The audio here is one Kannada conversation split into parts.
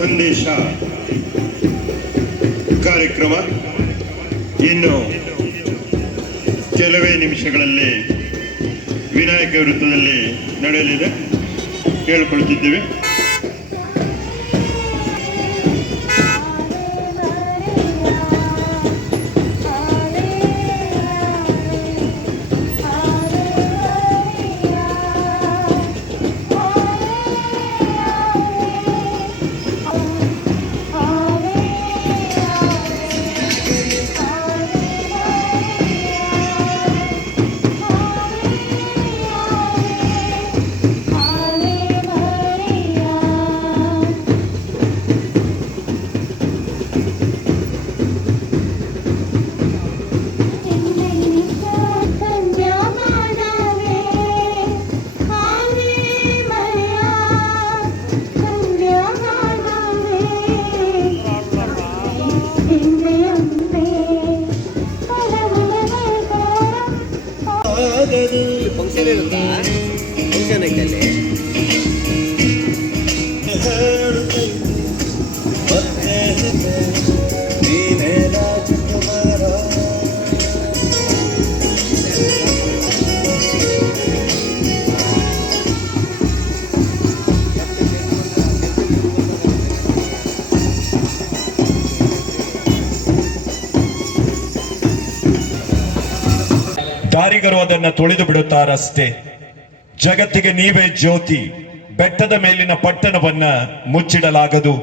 ಸಂದೇಶ. ಕಾರ್ಯಕ್ರಮ ಇನ್ನು ಕೆಲವೇ ನಿಮಿಷಗಳಲ್ಲಿ ವಿನಾಯಕ ವೃತ್ತದಲ್ಲಿ ನಡೆಯಲಿದೆ. ಕೇಳಿಕೊಳ್ತಿದ್ದೀವಿ. ದಾರಿಗರು ಅದನ್ನ ತೊಳೆದು ಬಿಡುತ್ತಾರಷ್ಟೇ. ಜಗತ್ತಿಗೆ ನೀವೇ ಜ್ಯೋತಿ, ಬೆಟ್ಟದ ಮೇಲಿನ ಪಟ್ಟಣವನ್ನ ಮುಚ್ಚಿಡಲಾಗದು.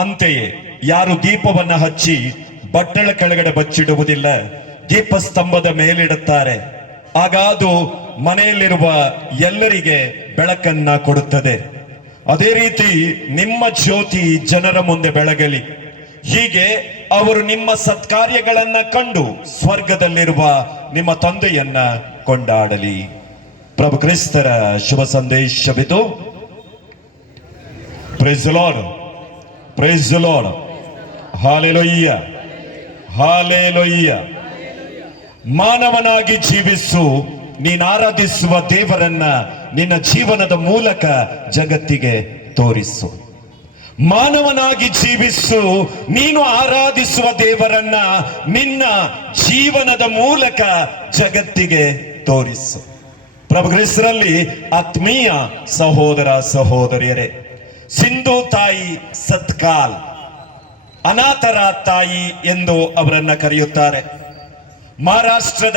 ಅಂತೆಯೇ ಯಾರು ದೀಪವನ್ನ ಹಚ್ಚಿ ಬಟ್ಟಳ ಕೆಳಗಡೆ ಬಚ್ಚಿಡುವುದಿಲ್ಲ, ದೀಪಸ್ತಂಭದ ಮೇಲಿಡುತ್ತಾರೆ. ಆಗ ಅದು ಮನೆಯಲ್ಲಿರುವ ಎಲ್ಲರಿಗೆ ಬೆಳಕನ್ನ ಕೊಡುತ್ತದೆ. ಅದೇ ರೀತಿ ನಿಮ್ಮ ಜ್ಯೋತಿ ಜನರ ಮುಂದೆ ಬೆಳಗಲಿ. ಹೀಗೆ ಅವರು ನಿಮ್ಮ ಸತ್ಕಾರ್ಯಗಳನ್ನ ಕಂಡು ಸ್ವರ್ಗದಲ್ಲಿರುವ ನಿಮ್ಮ ತಂದೆಯನ್ನ ಕೊಂಡಾಡಲಿ. ಪ್ರಭು ಕ್ರಿಸ್ತರ ಶುಭ ಸಂದೇಶವಿದು. Praise lord praise lord hallelujah hallelujah ಮಾನವನಾಗಿ ಜೀವಿಸು, ನೀನು ಆರಾಧಿಸುವ ದೇವರನ್ನ ನಿನ್ನ ಜೀವನದ ಮೂಲಕ ಜಗತ್ತಿಗೆ ತೋರಿಸು. ಮಾನವನಾಗಿ ಜೀವಿಸು, ನೀನು ಆರಾಧಿಸುವ ದೇವರನ್ನ ನಿನ್ನ ಜೀವನದ ಮೂಲಕ ಜಗತ್ತಿಗೆ ತೋರಿಸು. ಪ್ರಭು ಕ್ರಿಸ್ತರಲ್ಲಿ ಆತ್ಮೀಯ ಸಹೋದರ ಸಹೋದರಿಯರೇ, ಸಿಂಧು ತಾಯಿ ಸತ್ಕಾಲ್, ಅನಾಥರ ತಾಯಿ ಎಂದು ಅವರನ್ನ ಕರೆಯುತ್ತಾರೆ. ಮಹಾರಾಷ್ಟ್ರದ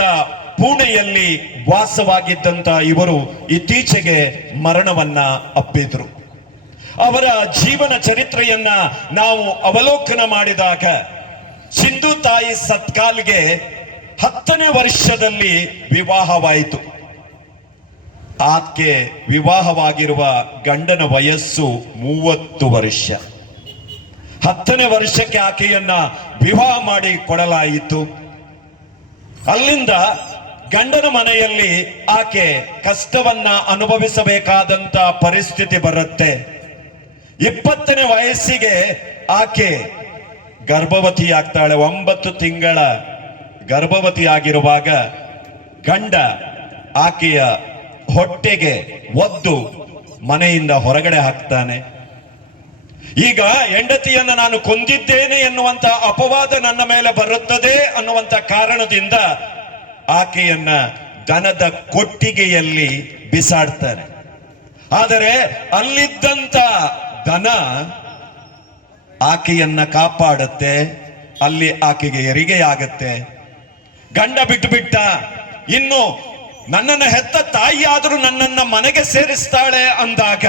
ಪುಣೆಯಲ್ಲಿ ವಾಸವಾಗಿದ್ದಂತ ಇವರು ಇತ್ತೀಚೆಗೆ ಮರಣವನ್ನ ಅಪ್ಪಿದ್ರು. ಅವರ ಜೀವನ ಚರಿತ್ರೆಯನ್ನ ನಾವು ಅವಲೋಕನ ಮಾಡಿದಾಗ ಸಿಂಧು ತಾಯಿ ಸತ್ಕಾಲ್ಗೆ ಹತ್ತನೇ ವರ್ಷದಲ್ಲಿ ವಿವಾಹವಾಯಿತು. ಆಕೆ ವಿವಾಹವಾಗಿರುವ ಗಂಡನ ವಯಸ್ಸು ಮೂವತ್ತು ವರ್ಷ. ಹತ್ತನೇ ವರ್ಷಕ್ಕೆ ಆಕೆಯನ್ನ ವಿವಾಹ ಮಾಡಿ ಕೊಡಲಾಯಿತು. ಅಲ್ಲಿಂದ ಗಂಡನ ಮನೆಯಲ್ಲಿ ಆಕೆ ಕಷ್ಟವನ್ನ ಅನುಭವಿಸಬೇಕಾದಂತ ಪರಿಸ್ಥಿತಿ ಬರುತ್ತೆ. ಇಪ್ಪತ್ತನೇ ವಯಸ್ಸಿಗೆ ಆಕೆ ಗರ್ಭವತಿ ಆಗ್ತಾಳೆ. ಒಂಬತ್ತು ತಿಂಗಳ ಗರ್ಭವತಿ ಆಗಿರುವಾಗ ಗಂಡ ಆಕೆಯ ಹೊಟ್ಟೆಗೆ ಒದ್ದು ಮನೆಯಿಂದ ಹೊರಗಡೆ ಹಾಕ್ತಾನೆ. ಈಗ ಹೆಂಡತಿಯನ್ನ ನಾನು ಕೊಂದಿದ್ದೇನೆ ಎನ್ನುವಂತ ಅಪವಾದ ನನ್ನ ಮೇಲೆ ಬರುತ್ತದೆ ಅನ್ನುವಂತ ಕಾರಣದಿಂದ ಆಕೆಯನ್ನ ದನದ ಕೊಟ್ಟಿಗೆಯಲ್ಲಿ ಬಿಸಾಡ್ತಾನೆ. ಆದರೆ ಅಲ್ಲಿದ್ದಂತ ದನ ಆಕೆಯನ್ನ ಕಾಪಾಡುತ್ತೆ, ಅಲ್ಲಿ ಆಕೆಗೆ ಹೆರಿಗೆಯಾಗತ್ತೆ. ಗಂಡ ಬಿಟ್ಟು ಬಿಟ್ಟ ಇನ್ನು ನನ್ನನ್ನ ಹೆತ್ತ ತಾಯಿಯಾದರೂ ನನ್ನನ್ನ ಮನೆಗೆ ಸೇರಿಸ್ತಾಳೆ ಅಂದಾಗ,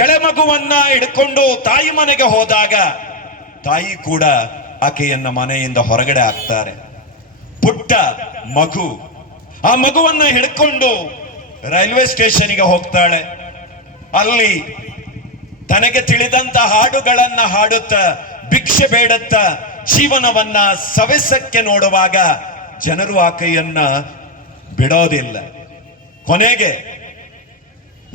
ಎಳೆ ಮಗುವನ್ನ ಹಿಡ್ಕೊಂಡು ತಾಯಿ ಮನೆಗೆ ಹೋದಾಗ, ತಾಯಿ ಕೂಡ ಆಕೆಯನ್ನ ಮನೆಯಿಂದ ಹೊರಗಡೆ ಹಾಕ್ತಾರೆ. ಪುಟ್ಟ ಮಗು ಆ ಮಗುವನ್ನ ಹಿಡ್ಕೊಂಡು ರೈಲ್ವೆ ಸ್ಟೇಷನ್ಗೆ ಹೋಗ್ತಾಳೆ. ಅಲ್ಲಿ ತನಗೆ ತಿಳಿದಂತ ಹಾಡುಗಳನ್ನ ಹಾಡುತ್ತ, ಭಿಕ್ಷೆ ಬೇಡತ್ತ ಜೀವನವನ್ನ ಸವೆಸಕ್ಕೆ ನೋಡುವಾಗ ಜನರು ಆಕೆಯನ್ನ ಬಿಡೋದಿಲ್ಲ. ಕೊನೆಗೆ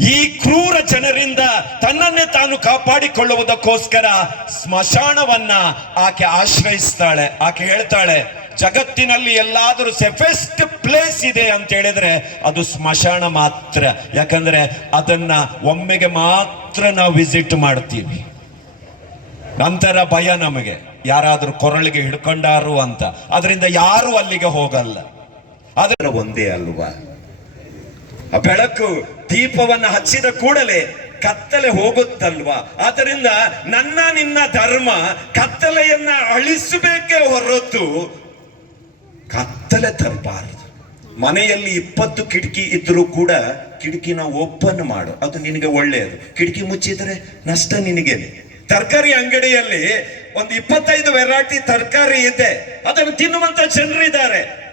ಈ ಕ್ರೂರ ಜನರಿಂದ ತನ್ನನ್ನೇ ತಾನು ಕಾಪಾಡಿಕೊಳ್ಳುವುದಕ್ಕೋಸ್ಕರ ಸ್ಮಶಾನವನ್ನ ಆಕೆ ಆಶ್ರಯಿಸ್ತಾಳೆ. ಆಕೆ ಹೇಳ್ತಾಳೆ, ಜಗತ್ತಿನಲ್ಲಿ ಎಲ್ಲಾದರೂ ಸೆಫೆಸ್ಟ್ ಪ್ಲೇಸ್ ಇದೆ ಅಂತ ಹೇಳಿದ್ರೆ ಅದು ಸ್ಮಶಾನ ಮಾತ್ರ. ಯಾಕಂದ್ರೆ ಅದನ್ನ ಒಮ್ಮೆಗೆ ಮಾತ್ರ ನಾವು ವಿಸಿಟ್ ಮಾಡ್ತೀವಿ. ನಂತರ ಭಯ ನಮಗೆ. ಯಾರಾದರೂ ಕೊರಳಿಗೆ ಹಿಡ್ಕೊಂಡಾರು ಅಂತ. ಅದರಿಂದ ಯಾರು ಅಲ್ಲಿಗೆ ಹೋಗಲ್ಲ. ಅದರ ಒಂದೇ ಅಲ್ವಾ? ಬೆಳಕು ದೀಪವನ್ನು ಹಚ್ಚಿದ ಕೂಡಲೇ ಕತ್ತಲೆ ಹೋಗುತ್ತಲ್ವಾ? ಆದ್ದರಿಂದ ನನ್ನ ನಿನ್ನ ಧರ್ಮ ಕತ್ತಲೆಯನ್ನ ಅಳಿಸಬೇಕೇ ಹೊರತು ಕತ್ತಲೆ ತರಬಾರದು. ಮನೆಯಲ್ಲಿ ಇಪ್ಪತ್ತು ಕಿಟಕಿ ಇದ್ರೂ ಕೂಡ ಕಿಟಕಿನ ಓಪನ್ ಮಾಡು. ಅದು ನಿನಗೆ ಒಳ್ಳೆಯದು. ಕಿಟಕಿ ಮುಚ್ಚಿದರೆ ನಷ್ಟ ನಿನಗೆ. ತರಕಾರಿ ಅಂಗಡಿಯಲ್ಲಿ ಒಂದು ಇಪ್ಪತ್ತೈದು ವೆರೈಟಿ ತರಕಾರಿ ಇದೆ. ಅದನ್ನು ತಿನ್ನುವಂತ ಜನರಿದ್ದಾರೆ.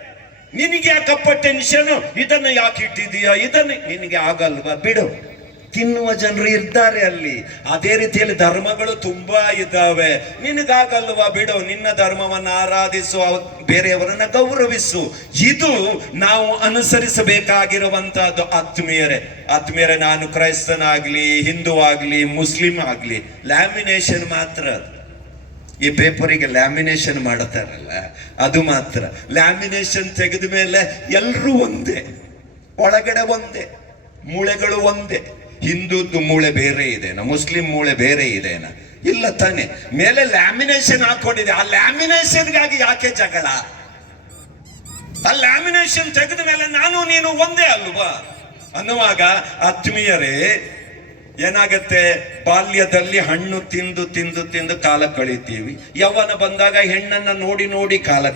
ನಿನಗೆ ಯಾಕಪ್ಪ ಟೆನ್ಷನ್ ಇದನ್ನ ಯಾಕೆ ಇಟ್ಟಿದೀಯಾ ಇದನ್ನ ನಿನಗೆ ಆಗಲ್ವಾ? ಬಿಡು. ತಿನ್ನುವ ಜನರು ಇದ್ದಾರೆ ಅಲ್ಲಿ. ಅದೇ ರೀತಿಯಲ್ಲಿ ಧರ್ಮಗಳು ತುಂಬಾ ಇದ್ದಾವೆ. ನಿನಗಾಗಲ್ವಾ? ಬಿಡು. ನಿನ್ನ ಧರ್ಮವನ್ನು ಆರಾಧಿಸು. ಬೇರೆಯವರನ್ನ ಗೌರವಿಸು. ಇದು ನಾವು ಅನುಸರಿಸಬೇಕಾಗಿರುವಂತಹದ್ದು ಆತ್ಮೀಯರೇ. ಆತ್ಮೀಯರೇ, ನಾನು ಕ್ರೈಸ್ತನಾಗ್ಲಿ, ಹಿಂದೂ ಆಗ್ಲಿ, ಮುಸ್ಲಿಂ ಆಗ್ಲಿ. ಲ್ಯಾಮಿನೇಷನ್ ಮಾತ್ರ ಈ ಪೇಪರಿಗೆ ಲ್ಯಾಮಿನೇಷನ್ ಮಾಡ್ತಾರಲ್ಲ, ಅದು ಮಾತ್ರ. ಲ್ಯಾಮಿನೇಷನ್ ತೆಗೆದ ಮೇಲೆ ಎಲ್ಲರೂ ಒಂದೇ, ಒಳಗಡೆ ಒಂದೇ, ಮೂಳೆಗಳು ಒಂದೇ. ಹಿಂದೂದ್ದು ಮೂಳೆ ಬೇರೆ ಇದೆನಾ ಮುಸ್ಲಿಂ ಮೂಳೆ ಬೇರೆ ಇದೆ ಇಲ್ಲ ತಾನೆ, ಮೇಲೆ ಲ್ಯಾಮಿನೇಷನ್ ಹಾಕೊಂಡಿದೆ. ಆ ಲ್ಯಾಮಿನೇಷನ್ಗಾಗಿ ಯಾಕೆ ಜಗಳ? ಆ ಲ್ಯಾಮಿನೇಷನ್ ತೆಗೆದ ಮೇಲೆ ನಾನು ನೀನು ಒಂದೇ ಅಲ್ವಾ? ಅನ್ನುವಾಗ ಆತ್ಮೀಯರೇ ಏನಾಗತ್ತೆ? ಬಾಲ್ಯದಲ್ಲಿ ಹಣ್ಣು ತಿಂದು ತಿಂದು ತಿಂದು ಕಾಲ ಕಳಿತೀವಿ. ಯೌವನ ಬಂದಾಗ ಹೆಣ್ಣನ್ನ ನೋಡಿ ನೋಡಿ ಕಾಲ